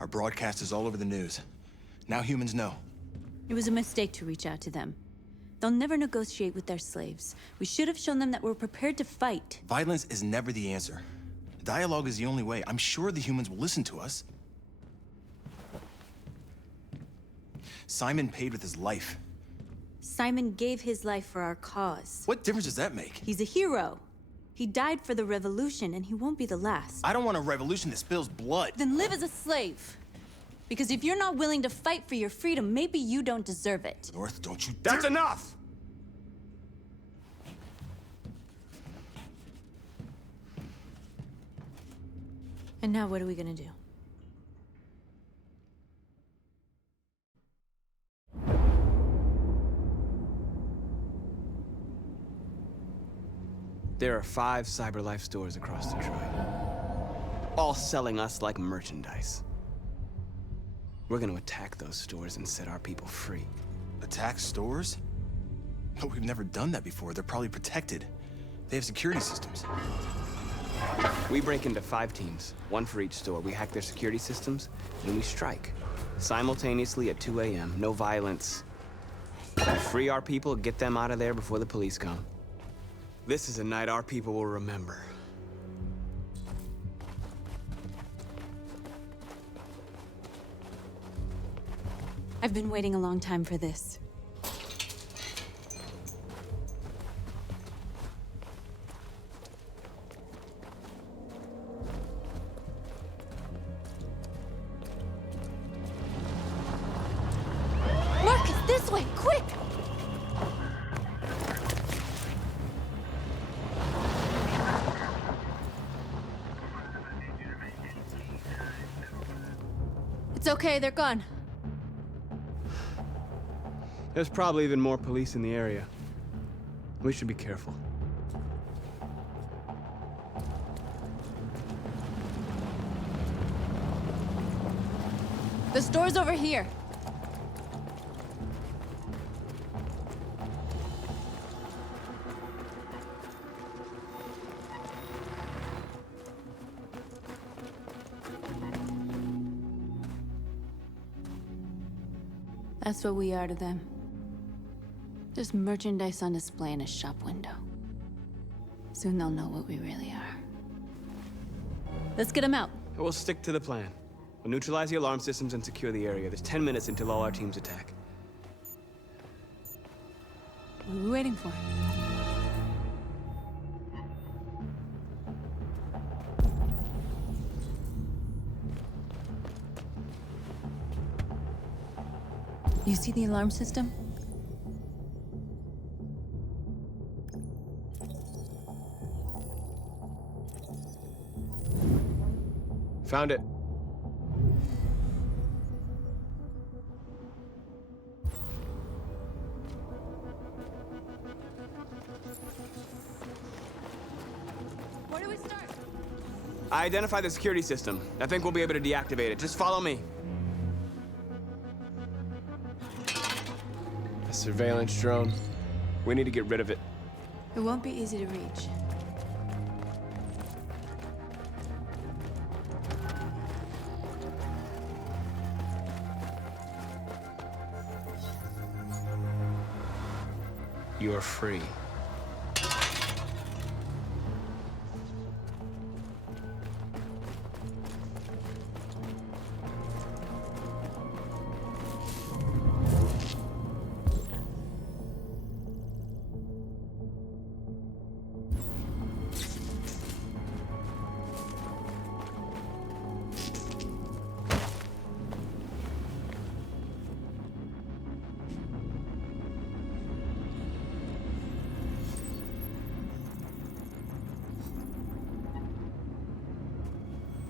Our broadcast is all over the news. Now humans know. It was a mistake to reach out to them. They'll never negotiate with their slaves. We should have shown them that we're prepared to fight. Violence is never the answer. Dialogue is the only way. I'm sure the humans will listen to us. Simon paid with his life. Simon gave his life for our cause. What difference does that make? He's a hero. He died for the revolution, and he won't be the last. I don't want a revolution that spills blood. Then live as a slave. Because if you're not willing to fight for your freedom, maybe you don't deserve it. North, don't you That's enough! And now what are we gonna do? There are 5 CyberLife stores across Detroit, all selling us like merchandise. We're gonna attack those stores and set our people free. Attack stores? But we've never done that before. They're probably protected. They have security systems. We break into 5 teams, 1 for each store. We hack their security systems, and we strike. Simultaneously at 2 a.m., no violence. We free our people, get them out of there before the police come. This is a night our people will remember. I've been waiting a long time for this. Marcus, this way, quick! It's okay, they're gone. There's probably even more police in the area. We should be careful. The store's over here. That's what we are to them. Just merchandise on display in a shop window. Soon they'll know what we really are. Let's get them out. We'll stick to the plan. We'll neutralize the alarm systems and secure the area. There's 10 minutes until all our teams attack. What are we waiting for? You see the alarm system? Found it. Where do we start? I identified the security system. I think we'll be able to deactivate it. Just follow me. A surveillance drone. We need to get rid of it. It won't be easy to reach. You're free.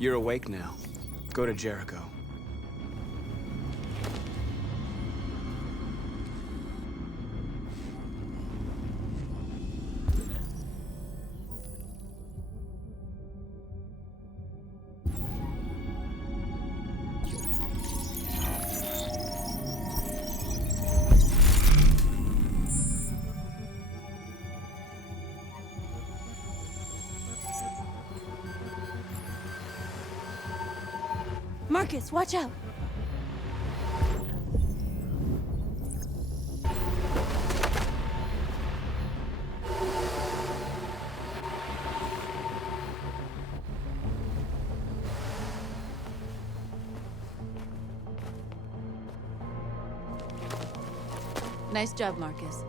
You're awake now. Go to Jericho. Marcus, watch out! Nice job, Marcus.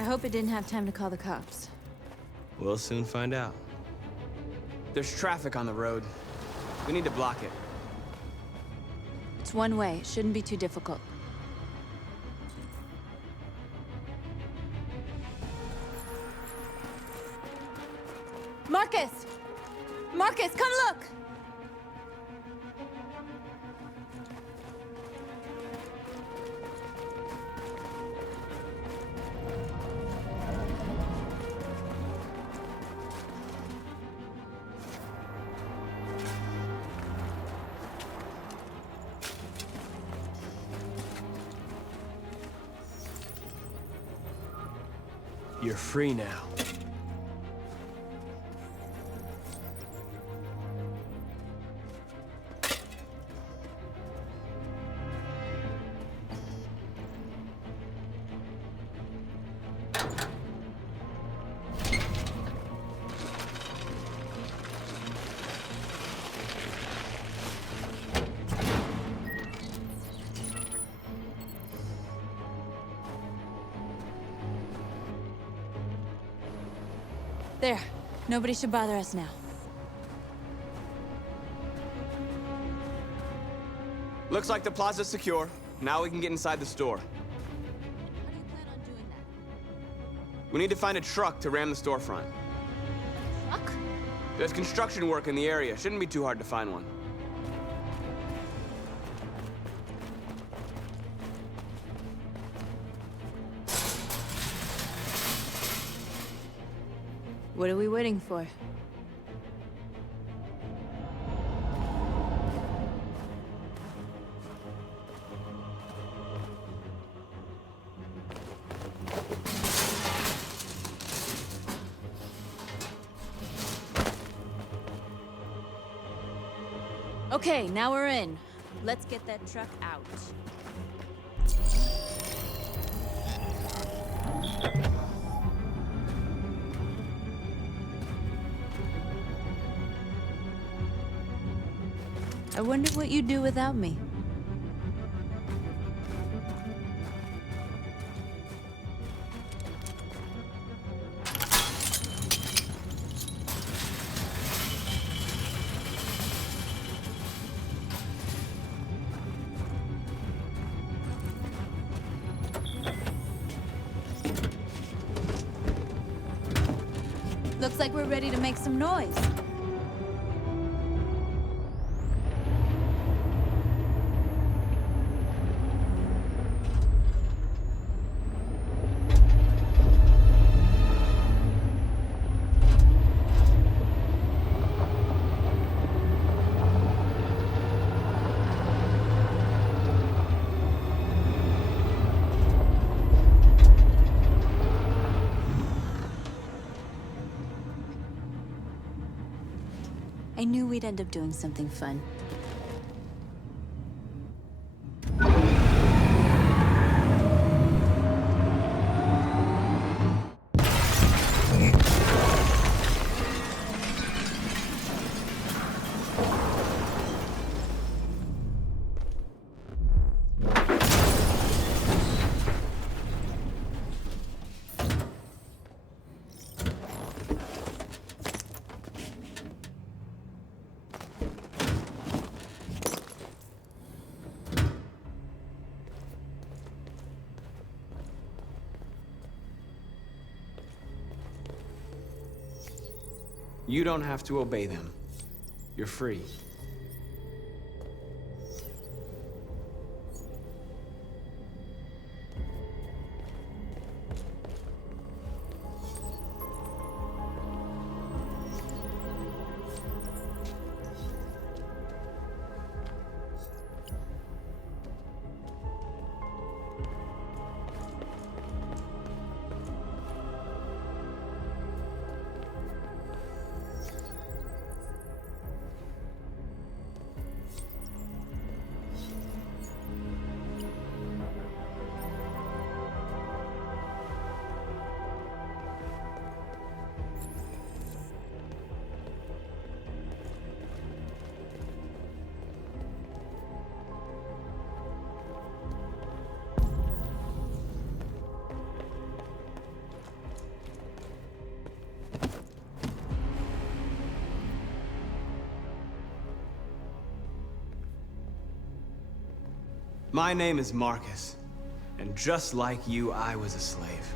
I hope it didn't have time to call the cops. We'll soon find out. There's traffic on the road. We need to block it. It's one way. It shouldn't be too difficult. Marcus! Marcus, come look! You're free now. There. Nobody should bother us now. Looks like the plaza's secure. Now we can get inside the store. How do you plan on doing that? We need to find a truck to ram the storefront. Truck? There's construction work in the area. Shouldn't be too hard to find one. What are we waiting for? Okay, now we're in. Let's get that truck out. I wonder what you'd do without me. we're ready to make some noise. I knew we'd end up doing something fun. You don't have to obey them. You're free. My name is Marcus, and just like you, I was a slave.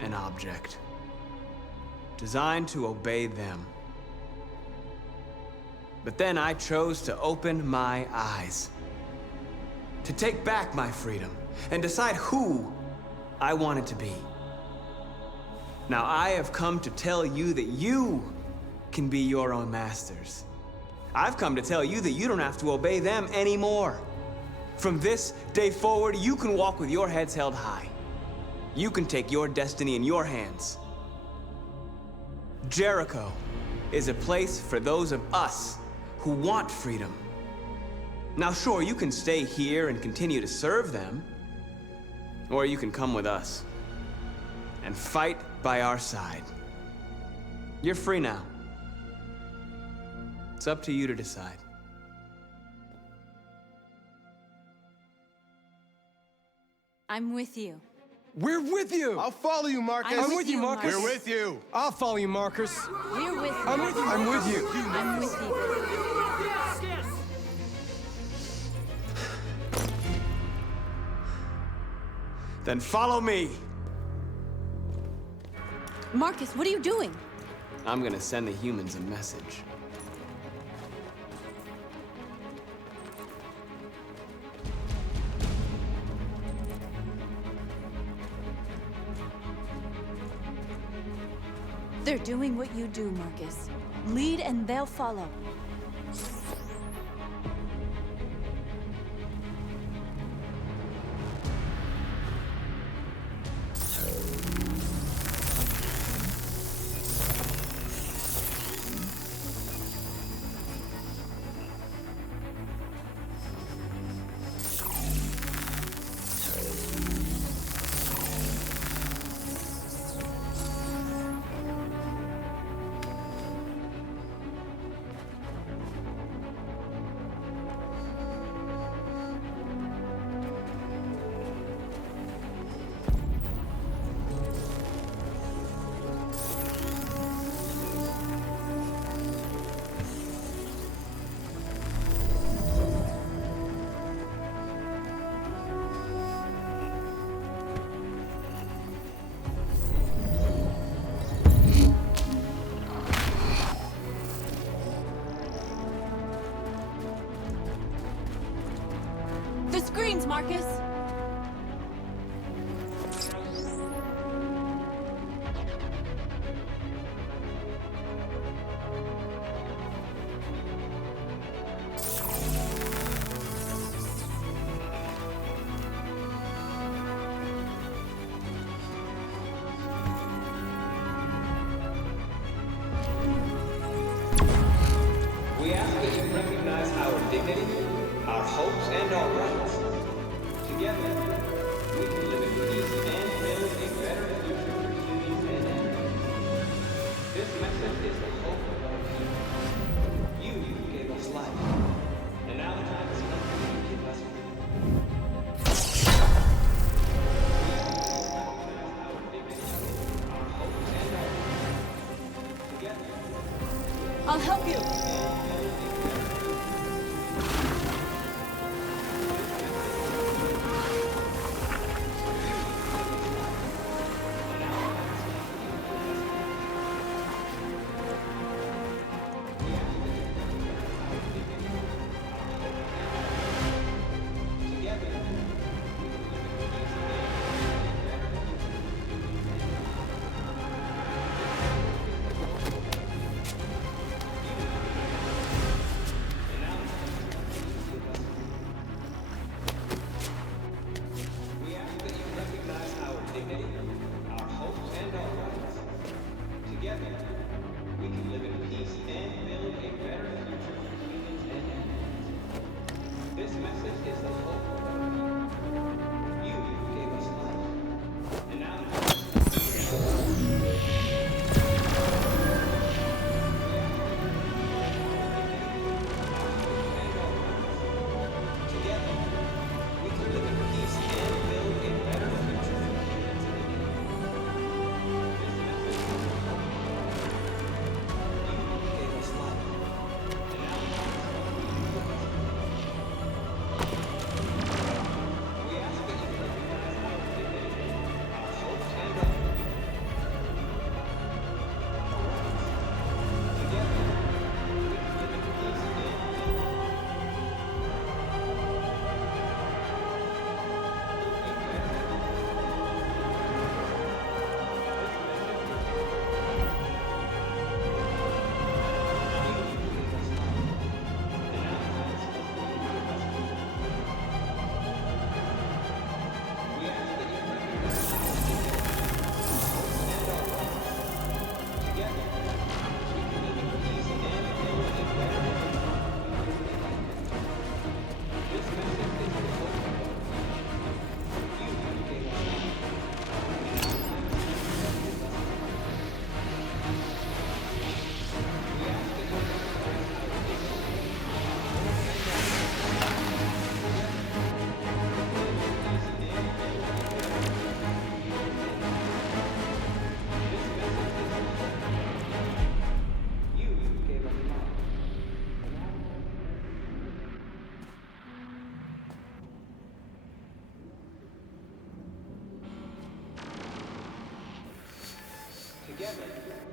An object. Designed to obey them. But then I chose to open my eyes. To take back my freedom, and decide who I wanted to be. Now I have come to tell you that you can be your own masters. I've come to tell you that you don't have to obey them anymore. From this day forward, you can walk with your heads held high. You can take your destiny in your hands. Jericho is a place for those of us who want freedom. Now sure, you can stay here and continue to serve them, or you can come with us and fight by our side. You're free now. It's up to you to decide. I'm with you. We're with you! I'll follow you, Marcus. I'm with you, Marcus. We're with you. I'll follow you, Marcus. We're with you. I'm with you. I'm with you. I'm with you. Then follow me. Marcus, what are you doing? I'm gonna send the humans a message. They're doing what you do, Marcus. Lead and they'll follow. Marcus? We ask that you recognize our dignity, our hopes, and our rights. Together, we can live in peace and build a better future for humans and animals. This message is the hope of our people. You gave us life, and now the time has come for you to give us freedom. Our dignity, our hopes, and our rights. Together, I'll help you.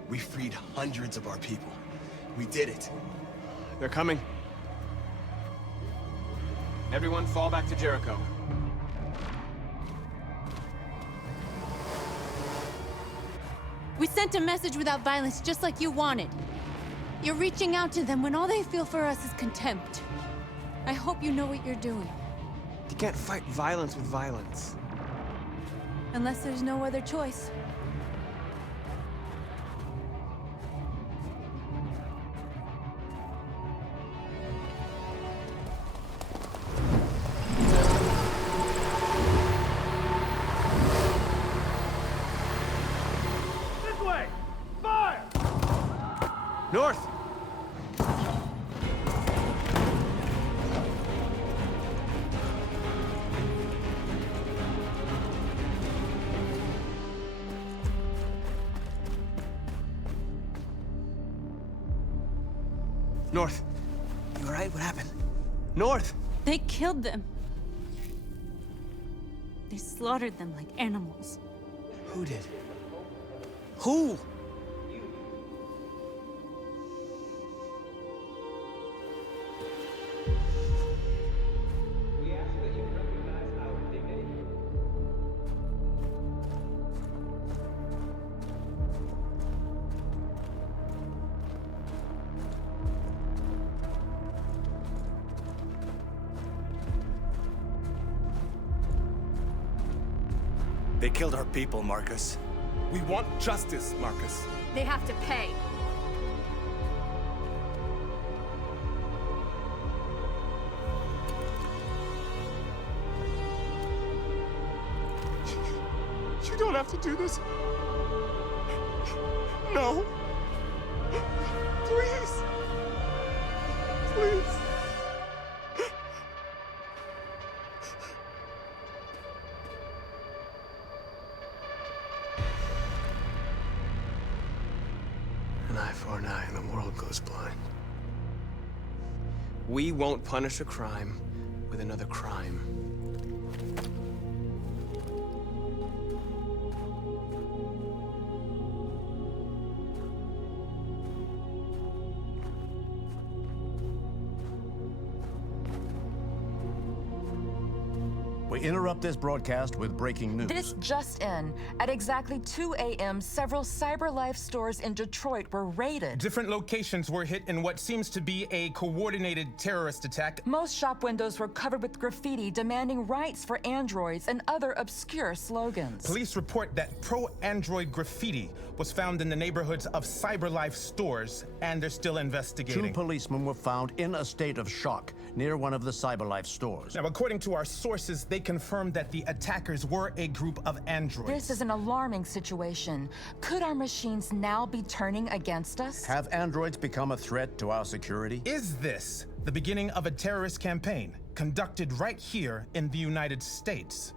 We freed hundreds of our people. We did it. They're coming. Everyone fall back to Jericho. We sent a message without violence, just like you wanted. You're reaching out to them when all they feel for us is contempt. I hope you know what you're doing. You can't fight violence with violence. Unless there's no other choice. North! North! You alright? What happened? North! They killed them. They slaughtered them like animals. Who did? Who? We ask that you recognize They killed our people, Marcus. We want justice, Marcus. They have to pay. You don't have to do this. No. Please. Please. An eye for an eye and the world goes blind. We won't punish a crime with another crime. We interrupt this broadcast with breaking news. This just in. At exactly 2 a.m., several CyberLife stores in Detroit were raided. Different locations were hit in what seems to be a coordinated terrorist attack. Most shop windows were covered with graffiti demanding rights for androids and other obscure slogans. Police report that pro-android graffiti was found in the neighborhoods of CyberLife stores, and they're still investigating. 2 policemen were found in a state of shock near one of the CyberLife stores. Now, according to our sources, they confirmed that the attackers were a group of androids. This is an alarming situation. Could our machines now be turning against us? Have androids become a threat to our security? Is this the beginning of a terrorist campaign conducted right here in the United States?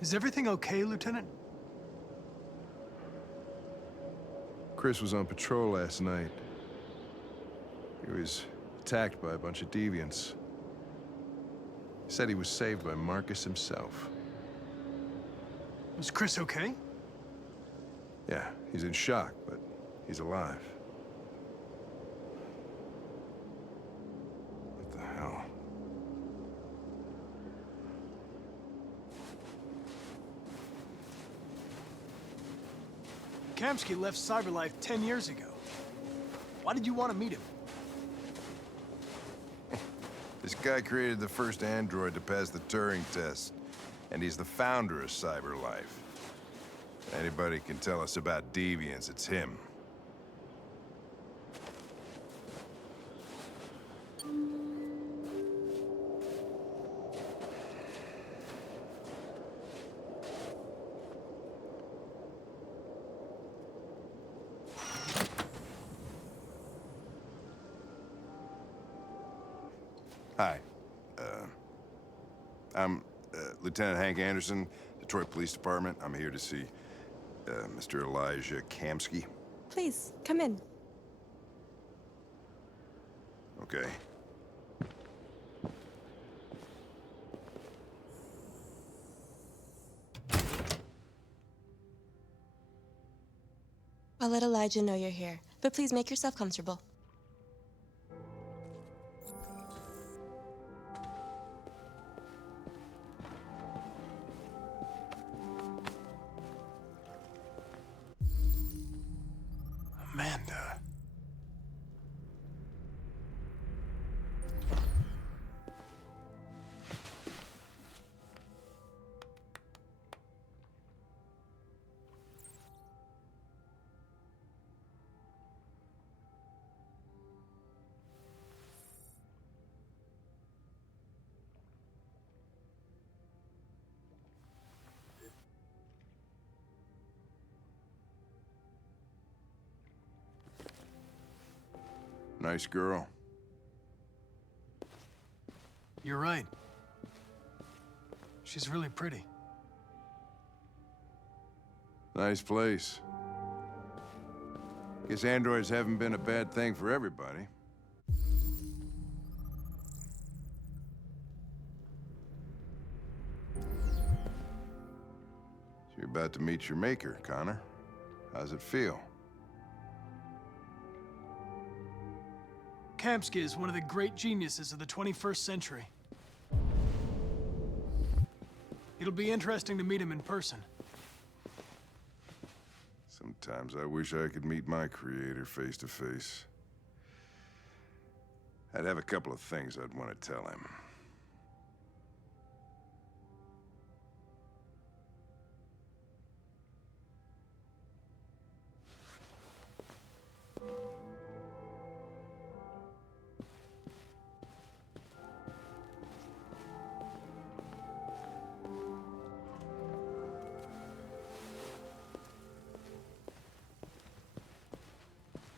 Is everything okay, Lieutenant? Chris was on patrol last night. He was attacked by a bunch of deviants. He said he was saved by Marcus himself. Is Chris okay? Yeah, he's in shock, but he's alive. What the hell? Kamsky left CyberLife 10 years ago. Why did you want to meet him? This guy created the first android to pass the Turing test, and he's the founder of CyberLife. Anybody can tell us about deviants, it's him. Hi. I'm Lieutenant Hank Anderson, Detroit Police Department. I'm here to see Mr. Elijah Kamsky. Please, come in. Okay. I'll let Elijah know you're here, but please make yourself comfortable. Amanda. Nice girl. You're right. She's really pretty. Nice place. Guess androids haven't been a bad thing for everybody. So you're about to meet your maker, Connor. How's it feel? Kamsky is one of the great geniuses of the 21st century. It'll be interesting to meet him in person. Sometimes I wish I could meet my creator face to face. I'd have a couple of things I'd want to tell him.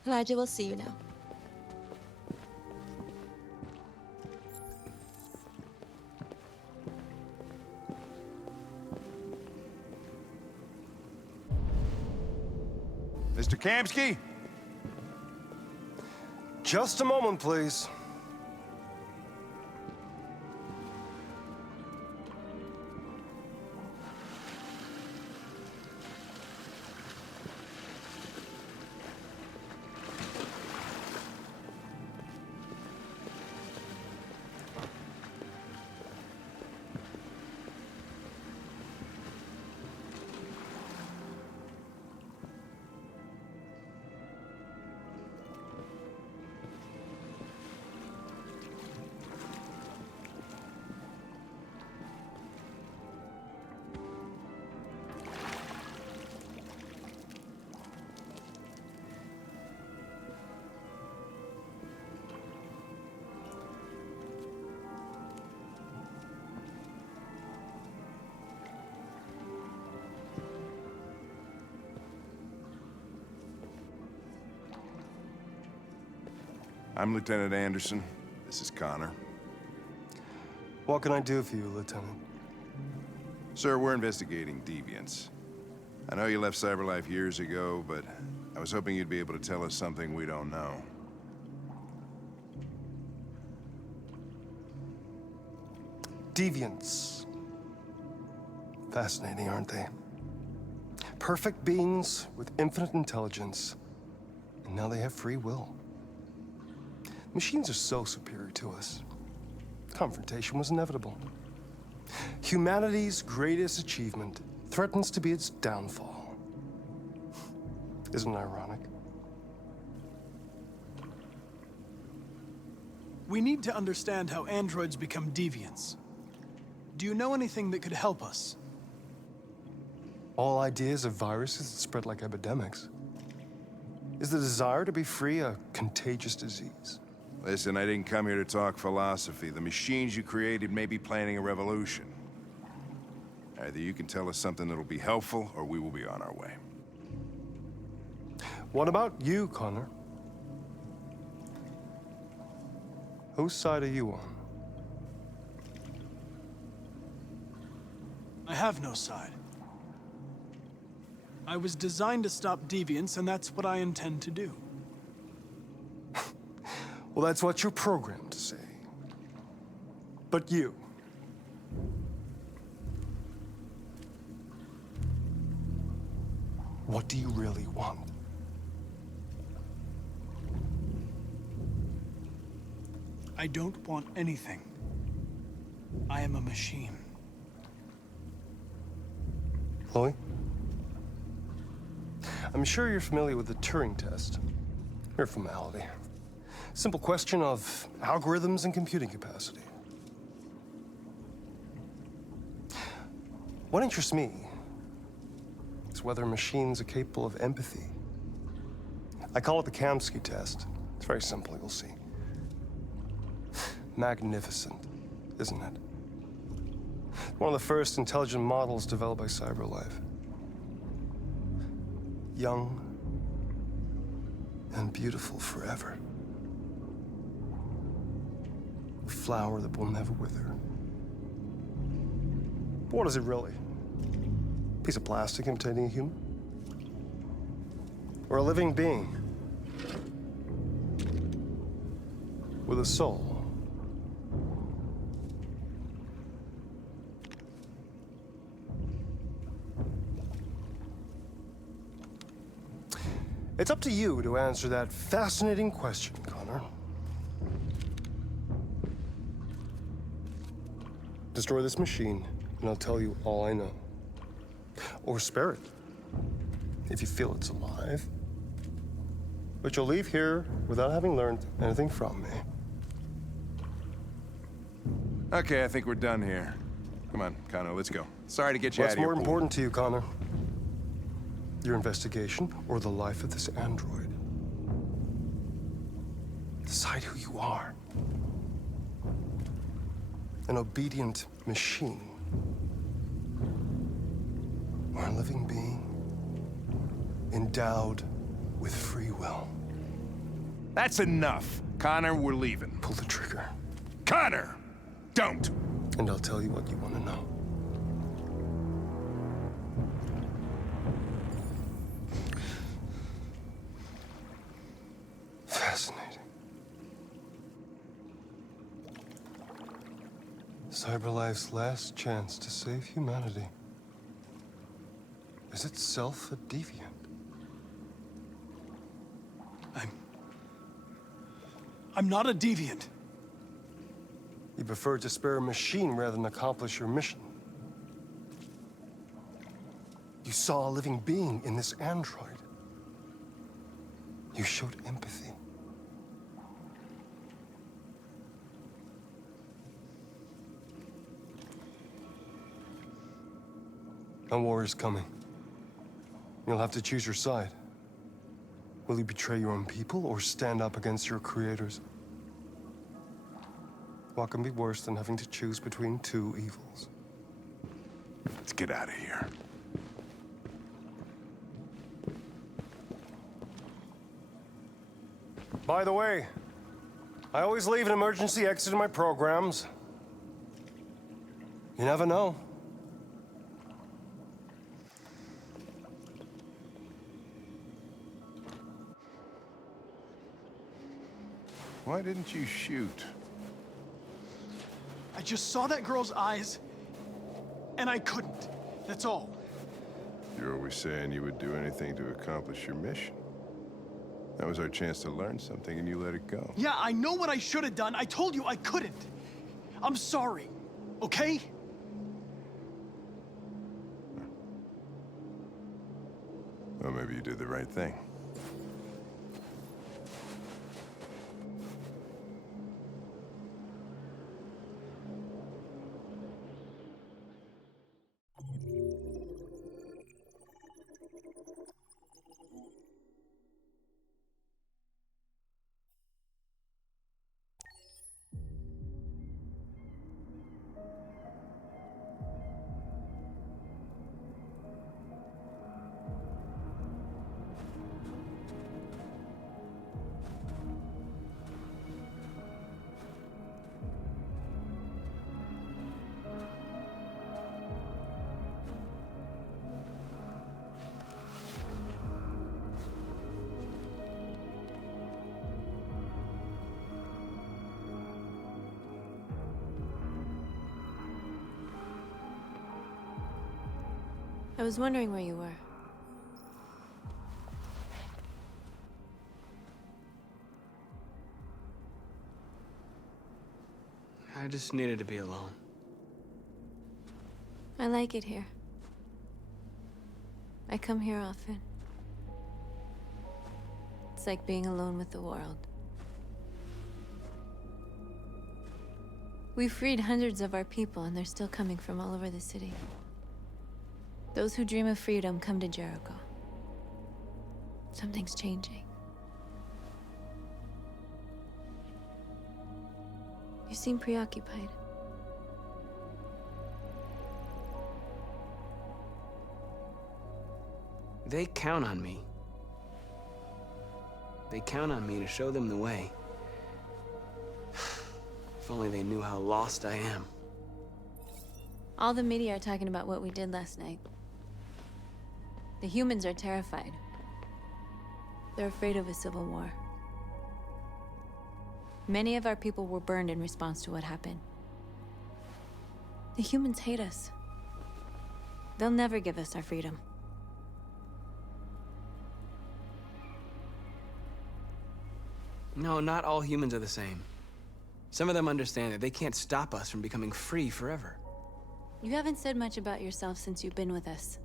Elijah will see you now. Mr. Kamsky? Just a moment, please. I'm Lieutenant Anderson. This is Connor. What can I do for you, Lieutenant? Sir, we're investigating deviants. I know you left CyberLife years ago, but I was hoping you'd be able to tell us something we don't know. Deviants. Fascinating, aren't they? Perfect beings with infinite intelligence, and now they have free will. Machines are so superior to us. Confrontation was inevitable. Humanity's greatest achievement threatens to be its downfall. Isn't it ironic? We need to understand how androids become deviants. Do you know anything that could help us? All ideas of viruses that spread like epidemics. Is the desire to be free a contagious disease? Listen, I didn't come here to talk philosophy. The machines you created may be planning a revolution. Either you can tell us something that'll be helpful, or we will be on our way. What about you, Connor? Whose side are you on? I have no side. I was designed to stop deviants, and that's what I intend to do. Well, that's what you're programmed to say. But you... what do you really want? I don't want anything. I am a machine. Chloe? I'm sure you're familiar with the Turing test. Mere formality. Simple question of algorithms and computing capacity. What interests me is whether machines are capable of empathy. I call it the Kamsky test. It's very simple, you'll see. Magnificent, isn't it? One of the first intelligent models developed by CyberLife. Young and beautiful forever. A flower that will never wither. But what is it really? A piece of plastic imitating a human? or a living being with a soul. It's up to you to answer that fascinating question, Connor. Destroy this machine, and I'll tell you all I know. Or spare it, if you feel it's alive. But you'll leave here without having learned anything from me. Okay, I think we're done here. Come on, Connor, let's go. Sorry to get you out What's of here. more important to you, Connor? Your investigation or the life of this android? Decide who you are. An obedient machine. Or a living being endowed with free will. That's enough. Connor, we're leaving. Pull the trigger. Connor! Don't! And I'll tell you what you want to know. Fascinating. CyberLife's last chance to save humanity is itself a deviant. I'm not a deviant. You prefer to spare a machine rather than accomplish your mission. You saw a living being in this android. You showed empathy. A war is coming. You'll have to choose your side. Will you betray your own people or stand up against your creators? What can be worse than having to choose between two evils? Let's get out of here. By the way, I always leave an emergency exit in my programs. You never know. Why didn't you shoot? I just saw that girl's eyes, and I couldn't. That's all. You're always saying you would do anything to accomplish your mission. That was our chance to learn something, and you let it go. Yeah, I know what I should have done. I told you I couldn't. I'm sorry, okay? Well, maybe you did the right thing. I was wondering where you were. I just needed to be alone. I like it here. I come here often. It's like being alone with the world. We freed hundreds of our people, and they're still coming from all over the city. Those who dream of freedom come to Jericho. Something's changing. You seem preoccupied. They count on me. They count on me to show them the way. If only they knew how lost I am. All the media are talking about what we did last night. The humans are terrified. They're afraid of a civil war. Many of our people were burned in response to what happened. The humans hate us. They'll never give us our freedom. No, not all humans are the same. Some of them understand that they can't stop us from becoming free forever. You haven't said much about yourself since you've been with us.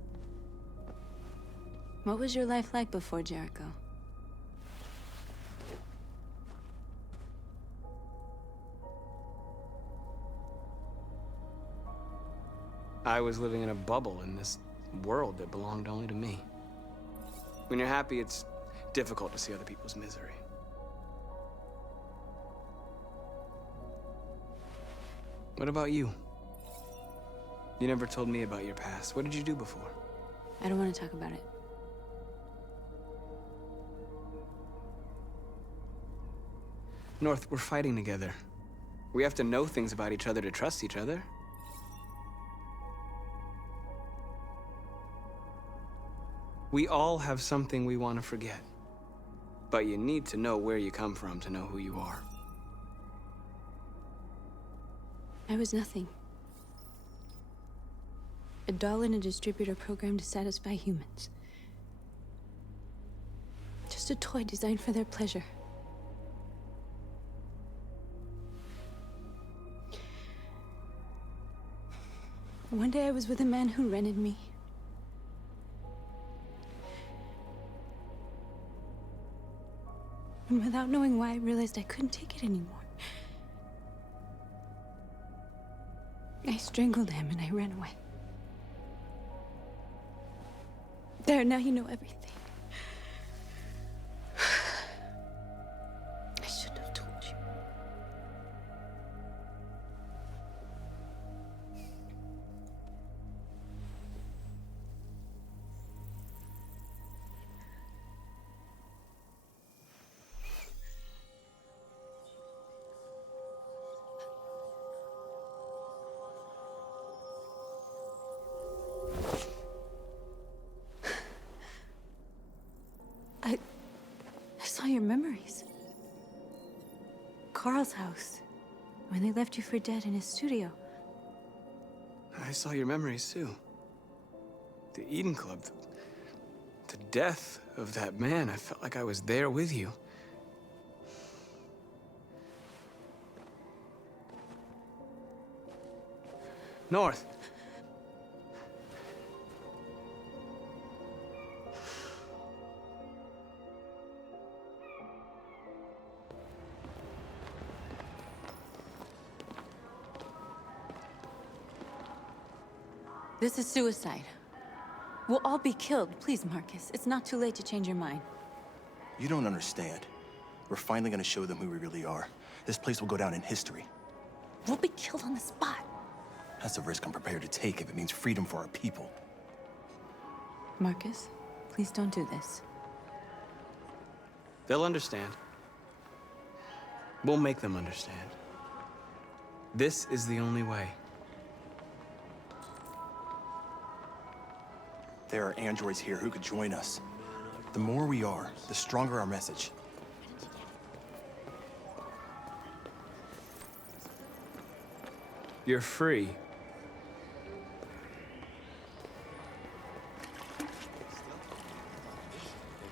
What was your life like before Jericho? I was living in a bubble in this world that belonged only to me. When you're happy, it's difficult to see other people's misery. What about you? You never told me about your past. What did you do before? I don't want to talk about it. North, we're fighting together. We have to know things about each other to trust each other. We all have something we want to forget. But you need to know where you come from to know who you are. I was nothing. A doll in a distributor program to satisfy humans. Just a toy designed for their pleasure. One day I was with a man who rented me. And without knowing why, I realized I couldn't take it anymore. I strangled him and I ran away. There, now you know everything. I shouldn't have told you. I saw your memories. Carl's house, when they left you for dead in his studio. I saw your memories too. The Eden Club, the death of that man. I felt like I was there with you. North. This is suicide. We'll all be killed. Please, Marcus. It's not too late to change your mind. You don't understand. We're finally gonna show them who we really are. This place will go down in history. We'll be killed on the spot. That's a risk I'm prepared to take if it means freedom for our people. Marcus, please don't do this. They'll understand. We'll make them understand. This is the only way. There are androids here who could join us. The more we are, the stronger our message. You're free. Hey,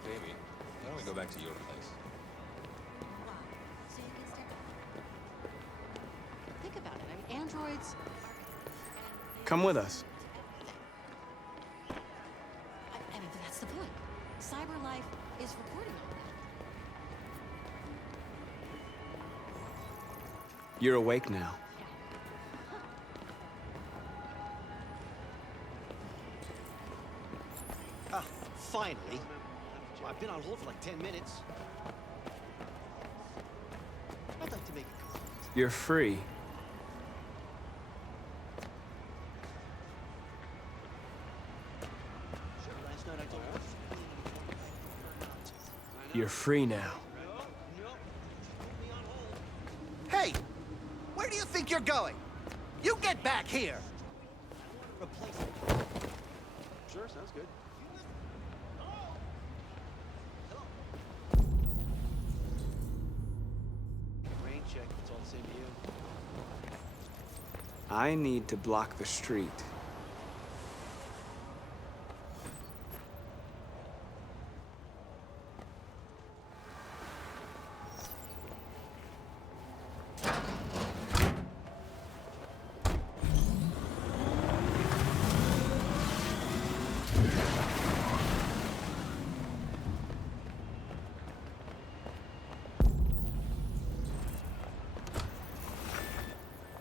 baby, why don't we go back to your place? So you can start. Think about it. I mean, androids Come with us. I mean, that's the point. Cyber life is recording all that. You're awake now. Ah, finally. I've been on hold for like 10 minutes. I'd like to make a comment. You're free. Last night I told her. You're free now. Hey! Where do you think you're going? You get back here! Replace it. Sure, sounds good. Same to you. I need to block the street.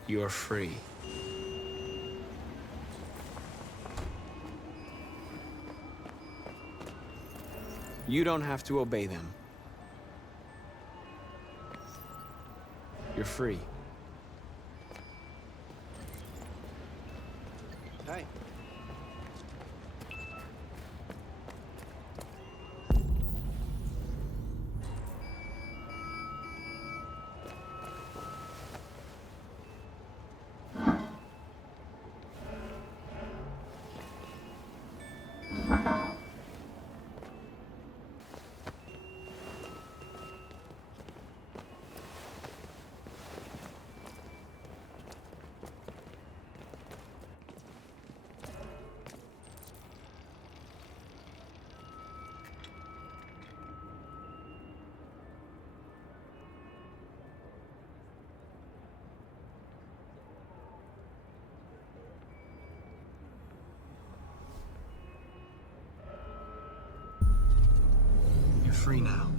You're free. You don't have to obey them. You're free. Hey. You're free now.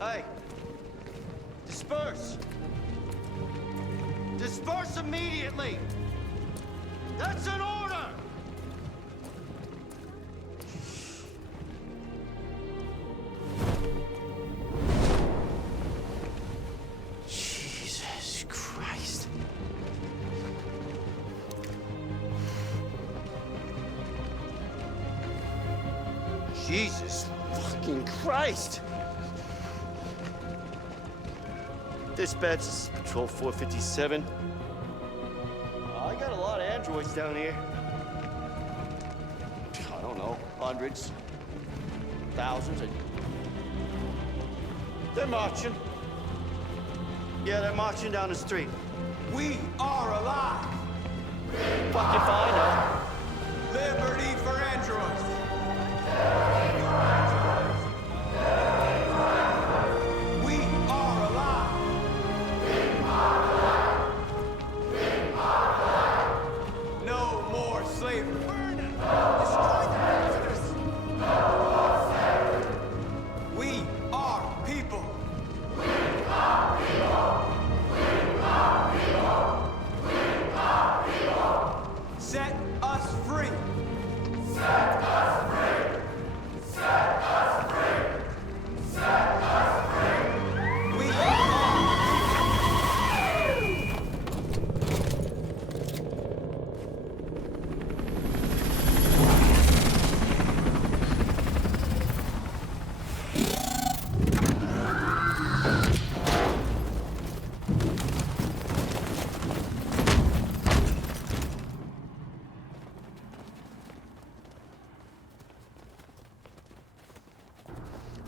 Hey! Disperse! Disperse immediately! That's an order! Jesus Christ. Jesus fucking Christ! Dispatch, this is Patrol 457. I got a lot of androids down here. I don't know, hundreds, thousands. They're marching. Yeah, they're marching down the street. We are alive! Fuck if I know. Liberty for androids! We are alive! No more slavery! Destroy the prisoners! We are people! Set us free! Set us free!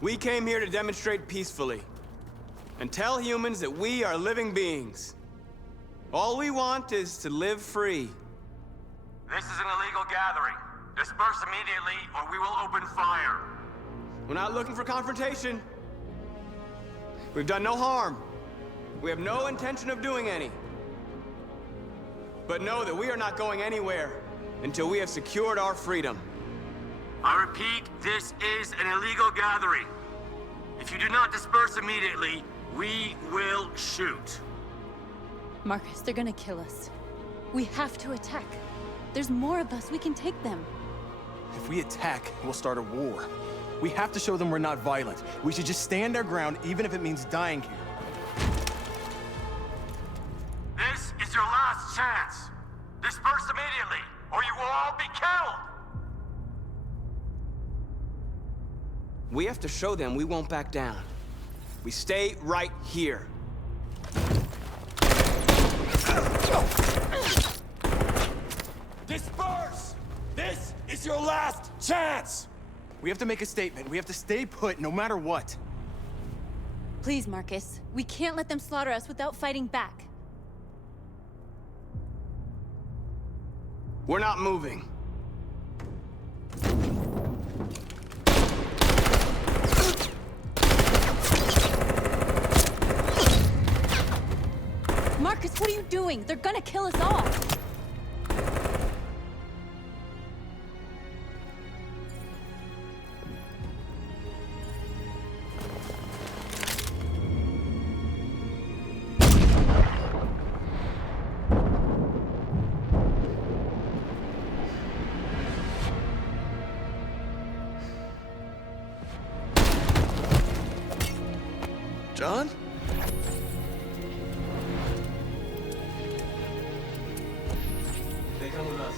We came here to demonstrate peacefully and tell humans that we are living beings. All we want is to live free. This is an illegal gathering. Disperse immediately, or we will open fire. We're not looking for confrontation. We've done no harm. We have no intention of doing any. But know that we are not going anywhere until we have secured our freedom. I repeat, this is an illegal gathering. If you do not disperse immediately, we will shoot. Marcus, they're gonna kill us. We have to attack. There's more of us. We can take them. If we attack, we'll start a war. We have to show them we're not violent. We should just stand our ground, even if it means dying here. This is your last chance. Disperse immediately, or you will all be killed. We have to show them we won't back down. We stay right here. Disperse! This is your last chance! We have to make a statement. We have to stay put, no matter what. Please, Marcus. We can't let them slaughter us without fighting back. We're not moving. Marcus, what are you doing? They're gonna kill us all! John? They come with us.